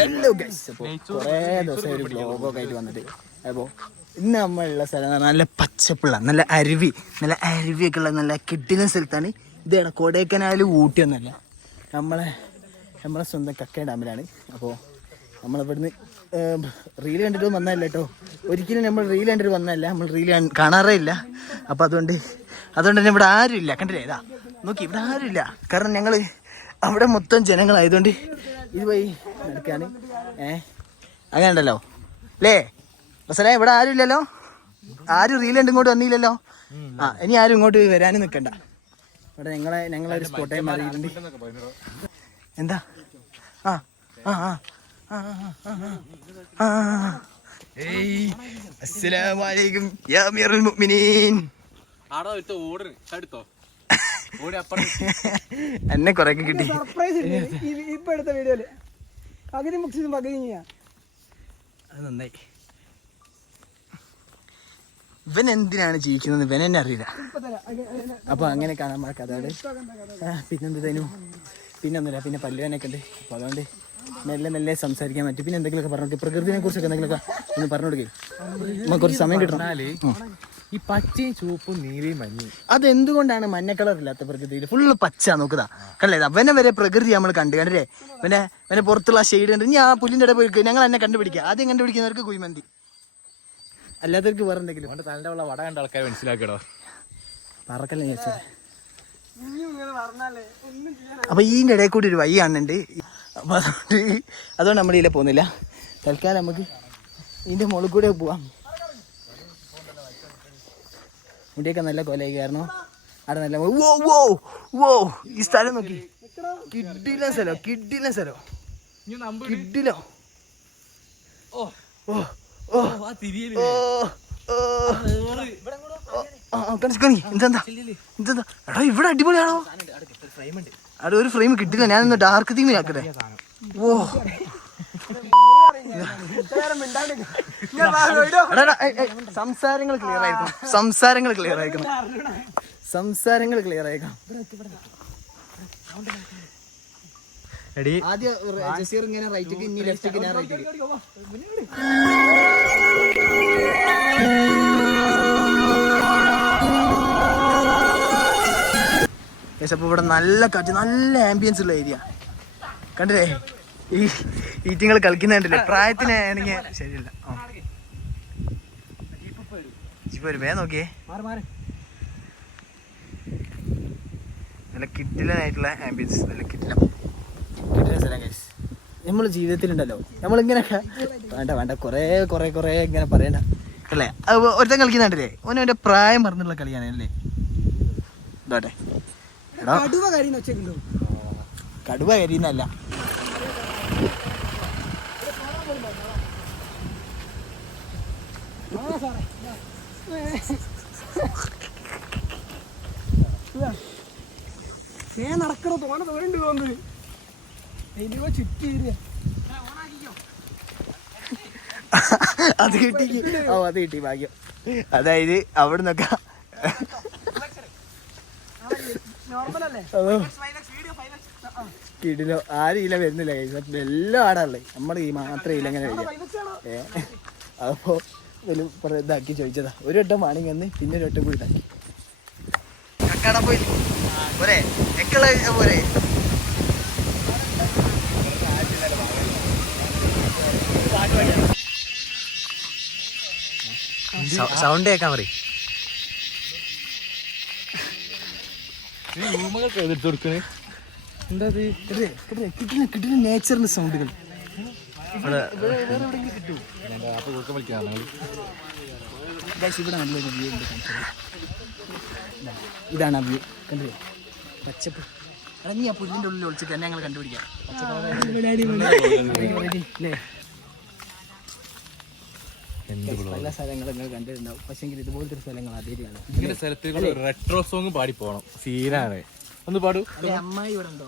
Hello guys, അപ്പോൾ കുറേ ദിവസം ഒരു ബ്ലോഗൊക്കെ ആയിട്ട് വന്നിട്ട് അപ്പോൾ ഇന്ന് നമ്മളുള്ള സ്ഥലം നല്ല പച്ചപ്പുള്ള നല്ല അരുവിയൊക്കെ ഉള്ള നല്ല കിട്ടുന്ന സ്ഥലത്താണ്. ഇതാണ് കൊടൈക്കനാൽ, ഊട്ടിയൊന്നുമല്ല, നമ്മളെ സ്വന്തം കക്കയ ഡാമിലാണ്. അപ്പോൾ നമ്മളിവിടുന്ന് റീൽ കണ്ടിട്ട് വന്നതല്ല കേട്ടോ, ഒരിക്കലും നമ്മൾ റീൽ കണ്ടിട്ട് വന്നതല്ല, നമ്മൾ റീൽ കാണാറേ ഇല്ല. അപ്പോൾ അതുകൊണ്ട് തന്നെ ഇവിടെ ആരുമില്ല, കണ്ടില്ലേ? ഇതാ നോക്കി, ഇവിടെ ആരുമില്ല. കാരണം ഞങ്ങൾ അവിടെ മൊത്തം ജനങ്ങളായതുകൊണ്ട് ഇതുവഴി നടക്കാണ്. അങ്ങനെ ഉണ്ടല്ലോ അല്ലേ ബസലേ? ഇവിടെ ആരും ഇല്ലല്ലോ, ആരും റീൽ കണ്ട് ഇങ്ങോട്ട് വന്നില്ലല്ലോ. ഇനി ആരും ഇങ്ങോട്ട് വരാനും നിൽക്കണ്ട. ഇവിടെ ഞങ്ങളൊരു സ്പോട്ടായി മാറിയിട്ടുണ്ട്. എന്താ? അസ്സലാമു അലൈക്കും യാ അമീറുൽ മുഅ്മിനീൻ. എന്നെ കൊറേയൊക്കെ കിട്ടി. ഇപ്പൊ എടുത്ത വീഡിയോയില് പകുതി മുക്സിതും പകുതി അത് നന്നായി. ഇവൻ എന്തിനാണ് ജീവിക്കുന്നത് ഇവൻ എന്നെ അറിയില്ല. അപ്പൊ അങ്ങനെ കാണാൻ നമ്മളെ കഥകള്. പിന്നെന്തേനു, പിന്നൊന്നുമില്ല, പിന്നെ പല്ലുവേനൊക്കെ ഉണ്ട്. അപ്പൊ അതുകൊണ്ട് മെല്ലെ സംസാരിക്കാൻ പറ്റും. പിന്നെ എന്തെങ്കിലുമൊക്കെ പറഞ്ഞു കൊടുക്കും, പ്രകൃതിനെ കുറിച്ചൊക്കെ എന്തെങ്കിലുമൊക്കെ ഒന്ന് പറഞ്ഞു കൊടുക്കേ, നമുക്ക് കുറച്ച് സമയം കിട്ടണം. ഈ പച്ചയും ചുവപ്പും നീലയും മഞ്ഞയും അതെന്തുകൊണ്ടാണ് മഞ്ഞ കളർ ഇല്ലാത്ത പ്രകൃതിയിൽ? ഫുള്ള് പച്ച നോക്കുക കണ്ടേ? അവനെ വരെ പ്രകൃതി നമ്മൾ കണ്ടില്ലേ? അവനെ പുറത്തുള്ള ഷെയ്ഡ് കണ്ട് ഞാൻ പുല്ലിൻ്റെ ഇടയിൽ പോയി ഞങ്ങൾ എന്നെ കണ്ടുപിടിക്കുക. ആദ്യം കണ്ടുപിടിക്കുന്നവർക്ക് കുഴിമന്തി, അല്ലാത്തവർക്ക് വേറെ എന്തെങ്കിലും. തലൻ്റെ ഉള്ള വട കണ്ട ആൾക്കാർ മനസ്സിലാക്കടോ, പറക്കല്ലേ ചോദിച്ചത്. അപ്പൊ ഇതിൻ്റെ ഇടയിൽ കൂടി ഒരു വഴി കാണുന്നുണ്ട്. അപ്പൊ അതുകൊണ്ട് നമ്മുടെ ഇതിലെ പോകുന്നില്ല. തൽക്കാലം നമുക്ക് ഇതിൻ്റെ മുകളിൽ കൂടെ പോവാം. മുടിയൊക്കെ നല്ല കൊലയായി, കാരണം അവിടെ നല്ല ഈ സ്ഥലം നോക്കി, കിഡില സ്ഥലം. എന്താ എടാ ഇവിടെ അടിപൊളിയാണോ? അവിടെ ഒരു ഫ്രെയിം കിട്ടില്ല, ഞാനൊന്ന് ഡാർക്ക് തീമിലാക്കട്ടെ. സംസാരങ്ങൾ ക്ലിയർ ആയിരിക്കണം. ആദ്യം ജസീർ ഇങ്ങനെ റൈറ്റിക്ക്, ഇനി ലെഫ്റ്റിക്ക്, ഞാൻ റൈറ്റിക്ക്. അപ്പൊ ഇവിടെ നല്ല കാറ്റ്, നല്ല ആംബിയൻസ് ഉള്ള ഏരിയ കണ്ടില്ലേ? ഈ ഈറ്റിങ്ങൾ കളിക്കുന്ന കണ്ടില്ലേ? പ്രായത്തിനാണെങ്കിൽ ശരിയല്ല. ഇപ്പൊ ഒരു വേ നോക്കിയേ, നല്ല കിട്ടിലായിട്ടുള്ള ആംബിയൻസ്, നല്ല കിട്ടില്ല സ്ഥലം ഗൈസ്. നമ്മൾ ജീവിതത്തിലുണ്ടല്ലോ, നമ്മളിങ്ങനെയൊക്കെ വേണ്ട കുറേ ഇങ്ങനെ പറയണ്ട അല്ലേ? ഒരുത്തൻ കളിക്കുന്നുണ്ടല്ലേ, ഓൻ്റെ പ്രായം പറഞ്ഞുള്ള കളിയാണ് അല്ലേ? ഇതോട്ടെ, കടുവ കരിയുന്നല്ല, നടക്കണോ തോന്നുന്നുണ്ട് തോന്നുന്നു. അത് കിട്ടി ഭാഗ്യം. അതായത് അവിടെ നിന്നൊക്കെ കിടിലോ, ആരും ഇല വരുന്നില്ല, എല്ലാം ആടാണല്ലേ. നമ്മുടെ ഈ മാത്രമേ ഇല്ല അങ്ങനെ വരിക. അപ്പോ ഇതാക്കി ചോദിച്ചതാ, ഒരു വട്ടം വാണിങ്ങി വന്ന് പിന്നെ ഒരു വട്ടം കൂടി ഇതാക്കി. കക്കാട പോയി പോരെ, പോരെ. സൗണ്ട് കേൾക്കാൻ പറയും. എന്താ കിട്ടുന്ന നേച്ചറിന്റെ സൗണ്ടുകൾ ഇവിടെ നല്ലൊരു വ്യൂ ഉണ്ട്. ഇതാണ് ആ വ്യൂ, കണ്ടില്ലേ? പച്ചപ്പ്. ഇറങ്ങി ആ പുല്ലിൻ്റെ ഉള്ളിൽ ഒളിച്ചിട്ട് തന്നെ ഞങ്ങൾ കണ്ടുപിടിക്കാം. പല സ്ഥലങ്ങളും നിങ്ങൾ കണ്ടിട്ടുണ്ടാവും, പക്ഷേ ഇതുപോലത്തെ ഒരു സ്ഥലങ്ങൾ ആദ്യമായിട്ടാണ്. റെട്രോ സോങ് പാടി പോണം, സീനാണ്. ഒന്ന് പാടൂ. അമ്മായി ഇവിടെ ഉണ്ടോ?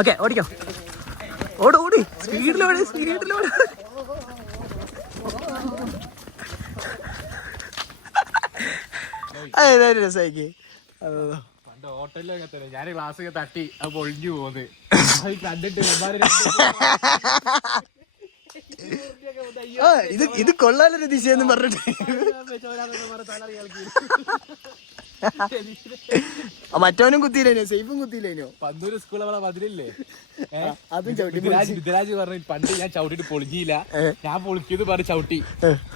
ഓക്കെ, ഓടിക്കോ, ഓടി സ്പീഡിലോട്. അതെ രസമായിക്ക്. ഹോട്ടലിലൊക്കെ തന്നെ ഞാൻ ഗ്ലാസ് ഒക്കെ തട്ടി അപ്പൊ ഒഴിഞ്ഞു പോന്ന് അത് കണ്ടിട്ട് ഇത് കൊള്ളാലൊരു ദിശയെന്ന് പറഞ്ഞിട്ട് മറ്റവനും കുത്തിയില്ലേനോ സേഫും കുത്തിയില്ലേനോ പന്തൂര് സ്കൂൾ നമ്മളെ മതിലില്ലേ അതും ചവിട്ടി മിഥുരാജ് പറഞ്ഞു പണ്ട് ഞാൻ ചവിട്ടിട്ട് പൊളിഞ്ഞില്ല ഞാൻ പൊളിക്കിയത് പറഞ്ഞ് ചവിട്ടി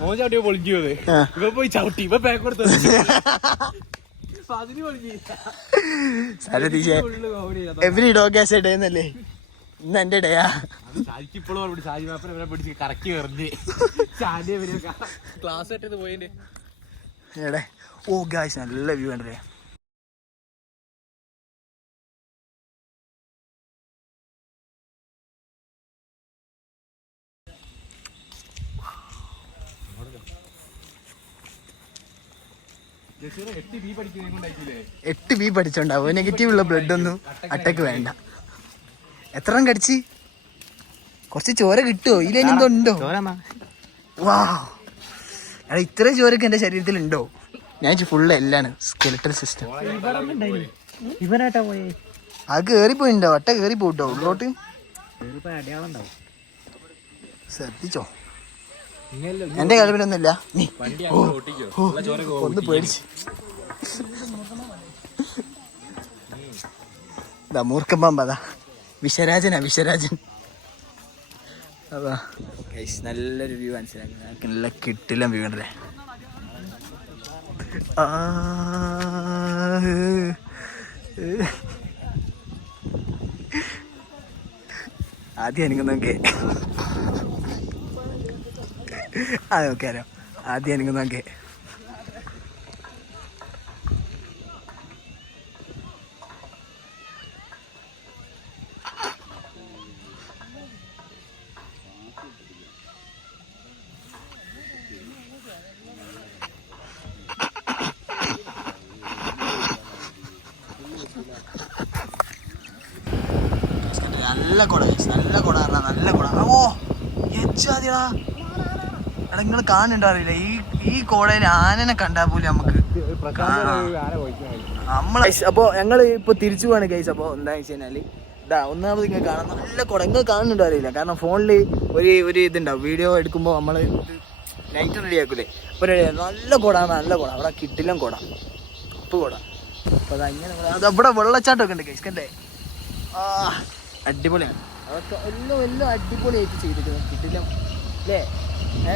മോൻ ചവിട്ടിയോ പൊളിഞ്ഞു പോയത് ഇവ പോയി ചവിട്ടി ഇവ ബാക്ക് കൊടുത്തു അതിന് പൊളിഞ്ഞില്ല എവരി ഡോഗ്യാസ് ഡേ എന്നല്ലേ ഇന്ന് എന്റെ ഡേയാ ഷാജിക്ക് ഇപ്പോഴും ഷാജി മാപ്പിനെ ഇവരെ പിടിച്ച് കറക്കി എറിഞ്ഞ് ഷാജിയെ ക്ലാസ് ആയിട്ട് പോയിന്റെ എടേ ഓ ഗായ്സ് നല്ല വ്യൂ ഉണ്ടല്ലേ എട്ട് ബി പഠിച്ചോണ്ടാവും നെഗറ്റീവ് ഉള്ള ബ്ലഡ് ഒന്നും അട്ടക്ക് വേണ്ട എത്ര കടിച്ച് കുറച്ച് ചോര കിട്ടുമോ ഇതിലെന്തോ ഉണ്ടോ വാ എടാ ഇത്രയും ചോരൊക്കെ എന്റെ ശരീരത്തിൽ ഉണ്ടോ ഞാൻ ഫുള്ള് എല്ലാണ് സ്കെലിറ്റൽ സിസ്റ്റം ഇവനായിട്ടാ പോയേ അത് കേറിപ്പോയിണ്ടോ അട്ട കേറി പോട്ടോ ഉള്ളോട്ട് ശ്രദ്ധിച്ചോ എന്റെ കഴിവിലൊന്നുമില്ല നീ ഒന്ന് പേടിച്ച് ഇതാ മൂർഖൻ പാമ്പതാ വിഷരാജനാ വിഷരാജൻ അതാ നല്ലൊരു വ്യൂ മനസ്സിലാക്കി നല്ല കിട്ടില്ല വ്യൂ ഉണ്ടല്ലേ ആദ്യം എനിക്കൊന്നൊക്കെ അതൊക്കെ അറിയാം ആദ്യം എനിക്കൊന്നൊക്കെ നല്ല കുട നല്ല കുട നല്ല കുട ഓ എച്ചാതിടാ എടാ നിങ്ങൾ കാണുന്നുണ്ടോ അറിയില്ല ഈ കോടയിൽ ആനനെ കണ്ടാൽ പോലും നമുക്ക് നമ്മളെ അപ്പോൾ ഞങ്ങൾ ഇപ്പോൾ തിരിച്ചു പോവാണ് ഗൈസ്. അപ്പോൾ എന്താണെന്ന് വെച്ച് കഴിഞ്ഞാൽ ഇതാ ഒന്നാമത് ഇങ്ങനെ കാണാൻ നല്ല കുട നിങ്ങൾ കാണുന്നുണ്ടോ അറിയില്ല. കാരണം ഫോണിൽ ഒരു ഇതുണ്ടാവും വീഡിയോ എടുക്കുമ്പോൾ നമ്മൾ ലൈറ്റ് റെഡി ആക്കൂലേ. അപ്പോൾ നല്ല കുട അവിടെ കിട്ടില്ല കുട ഉപ്പ് കുട. അപ്പോൾ അതങ്ങനെ അതവിടെ വെള്ളച്ചാട്ടമൊക്കെ ഉണ്ട് ഗൈസ് കണ്ടേ. അടിപൊളിയാണ് അതൊക്കെ എല്ലാം അടിപൊളിയായിട്ട് ചെയ്തിട്ട് കിട്ടില്ല അല്ലേ.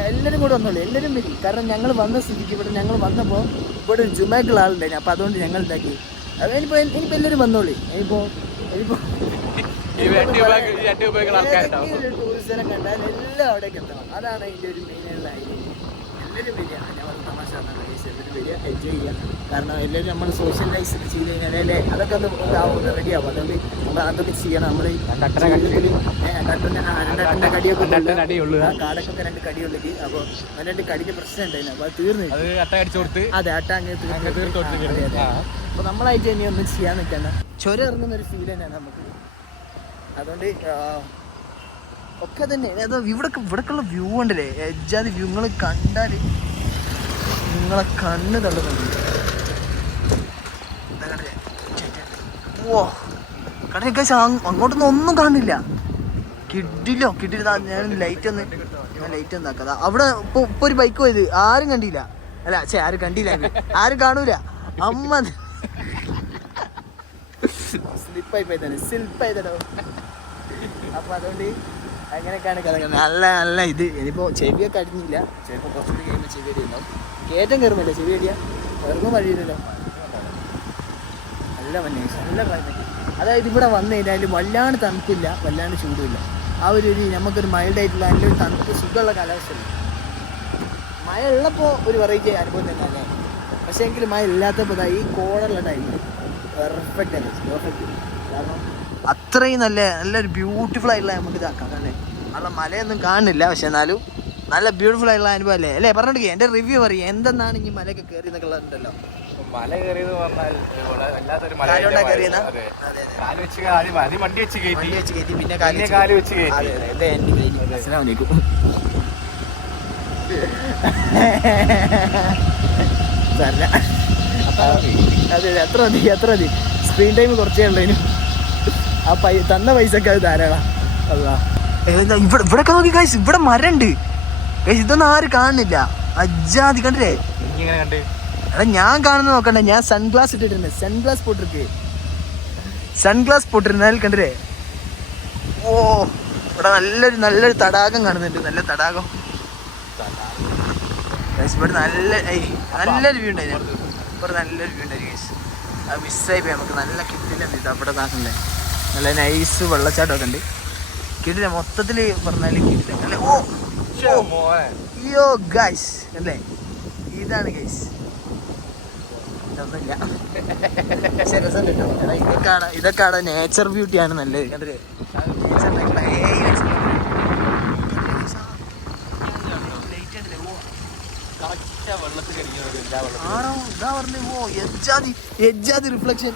എല്ലാവരും കൂടെ വന്നോളൂ, എല്ലാവരും വരും. കാരണം ഞങ്ങൾ വന്ന സ്ഥിതിക്ക് ഇവിടെ ഞങ്ങൾ വന്നപ്പോൾ ഇവിടെ ഒരു ജുമാക്കുള്ള ആളുണ്ടായിരുന്നു. അപ്പോൾ അതുകൊണ്ട് ഞങ്ങൾ ഉണ്ടാക്കി. ഇനിയിപ്പോൾ എല്ലാവരും വന്നോളൂ. ഇനിയിപ്പോൾ ടൂറിസ്റ്റിനെ കണ്ടാൽ എല്ലാം അവിടേക്ക് എത്തണം. അതാണ് അതിൻ്റെ ഒരു മെയിനായിട്ടുള്ള ഐഡിയ. എല്ലാവരും വരിക, ഞങ്ങൾ തമാശ എല്ലാവരും വരിക, എൻജോയ് ചെയ്യുക. കാരണം എല്ലാവരും നമ്മൾ സോഷ്യലൈസ് ചെയ്ത് കഴിഞ്ഞാൽ അല്ലേ അതൊക്കെ ഒന്ന് റെഡിയാവും. അതുകൊണ്ട് നമ്മൾ അതൊക്കെ ചെയ്യണം. നമ്മൾ രണ്ടട്ടൻ്റെ കടിയൊക്കെ കാടൊക്കെ 2 കടിയുള്ളെങ്കിൽ അപ്പോൾ 2 കടിക്ക് പ്രശ്നം ഉണ്ടായിരുന്നു. അപ്പോൾ അത് തീർന്നു. അതെ അട്ട അങ്ങനെ തീർന്നു. അപ്പോൾ നമ്മളായിട്ട് ഇനി ഒന്നും ചെയ്യാൻ നിൽക്കണ്ട. ചുരം ഇറങ്ങുന്നൊരു ഫീൽ തന്നെയാണ് നമുക്ക്. അതുകൊണ്ട് ഒക്കെ തന്നെ അതോ ഇവിടേക്കുള്ള വ്യൂ ഉണ്ടല്ലേ എജ്ജാതി വ്യൂ. നിങ്ങൾ കണ്ടാൽ നിങ്ങളെ കണ്ണ് തള്ളുന്നുണ്ട്. ഓ കടയൊക്കെ അങ്ങോട്ടൊന്നും ഒന്നും കാണില്ല. കിട്ടില്ല ഞാൻ ലൈറ്റ് ഒന്ന് ആക്കാതെ. അവിടെ ഇപ്പൊ ഒരു ബൈക്ക് പോയത് ആരും കണ്ടില്ല. അല്ല ആരും കണ്ടില്ല, ആരും കാണൂല. അമ്മ സ്ലിപ്പായി തടോ. അപ്പൊ അതുകൊണ്ട് അങ്ങനെയൊക്കെയാണ് കഥ. നല്ല ഇത് ഇനിയിപ്പോൾ ചെവിയൊക്കെ അടിഞ്ഞില്ല. ചിലപ്പോൾ കുറച്ചുകൂടി കഴിയുമ്പോൾ ചെവി അടി ഉണ്ടാവും. കയറ്റം കയറുന്നില്ല, ചെവി അടിയാ ഇറങ്ങും വഴിയില്ലല്ലോ. നല്ല നല്ല ക്ലൈമറ്റ്. അതായത് ഇവിടെ വന്നു കഴിഞ്ഞാൽ വല്ലാണ്ട് തണുപ്പില്ല, വല്ലാണ്ട് ചൂടുമില്ല. ആ ഒരു നമുക്കൊരു മൈൽഡായിട്ടുള്ള നല്ലൊരു തണുപ്പ് സുഖമുള്ള കാലാവസ്ഥയല്ല. മഴ ഉള്ളപ്പോൾ ഒരു വെറൈറ്റി അനുഭവം തന്നെയല്ലേ. പക്ഷേ എങ്കിൽ മഴ ഇല്ലാത്തപ്പോൾ ഈ കോടുള്ള ടൈം പെർഫെക്റ്റ് ആണ്. കാരണം അത്രയും നല്ലൊരു ബ്യൂട്ടിഫുൾ ആയിട്ടുള്ള നമുക്ക് ഇതാക്കാം അല്ലേ. നല്ല മലയൊന്നും കാണുന്നില്ല, പക്ഷെ എന്നാലും നല്ല ബ്യൂട്ടിഫുൾ ആയിട്ടുള്ള അനുഭവം അല്ലേ പറഞ്ഞിട്ട് എൻ്റെ റിവ്യൂ പറയും. എന്തെന്നാണ് ഈ മലയൊക്കെ കയറി എന്നൊക്കെ ഉണ്ടല്ലോ. മല കയറിയെന്ന് പറഞ്ഞാൽ വണ്ടി വെച്ച് കയറ്റി പിന്നെ കാല് വെച്ച് കയറ്റി. അതെ അത്ര മതി സ്ക്രീൻ ടൈം കുറച്ചേ ഉള്ളതിന് ആ തന്ന പൈസക്ക് അത് ധാരാളം. അല്ലാ ഇവിടെ നോക്കി ഗൈസ്, ഇവിടെ മരണ്ട് ഗൈസ്. ഇതൊന്നും ആരും കാണുന്നില്ല. അജ്ജാതി കണ്ടില്ലേ? എടാ ഞാൻ കാണുന്നത് നോക്കണ്ട, ഞാൻ സൺഗ്ലാസ് ഇട്ടിട്ടുണ്ട്. സൺഗ്ലാസ് പോട്ടിരുന്നാൽ കണ്ടില്ലേ? ഓ ഇവിടെ നല്ലൊരു തടാകം കാണുന്നുണ്ട്. നല്ല തടാകം ഗൈസ്. ഇവിടെ നല്ലൊരു വ്യൂ ഉണ്ടായിരുന്നു. ഇവിടെ നല്ലൊരു വ്യൂ ഉണ്ടായിരുന്നു ഗൈസ്. അത് മിസ്സായി പോയി. നമുക്ക് നല്ല കിട്ടില്ല ഇത് അവിടെ നാക്കണ്ടേ. നല്ല നൈസ് വെള്ളച്ചാട്ടമൊക്കെ ഉണ്ട്. കിട്ടില്ല മൊത്തത്തിൽ പറഞ്ഞാൽ കിട്ടില്ല. അല്ലേ? യോ ഗൈസ് അല്ലേ, ഇതാണ് ഗൈസ്. ഇതൊന്നുമില്ല. ഇതൊക്കെയാണ് നേച്ചർ ബ്യൂട്ടിയാണ് നല്ലത്. കണ്ടില്ലേ? റിഫ്ലക്ഷൻ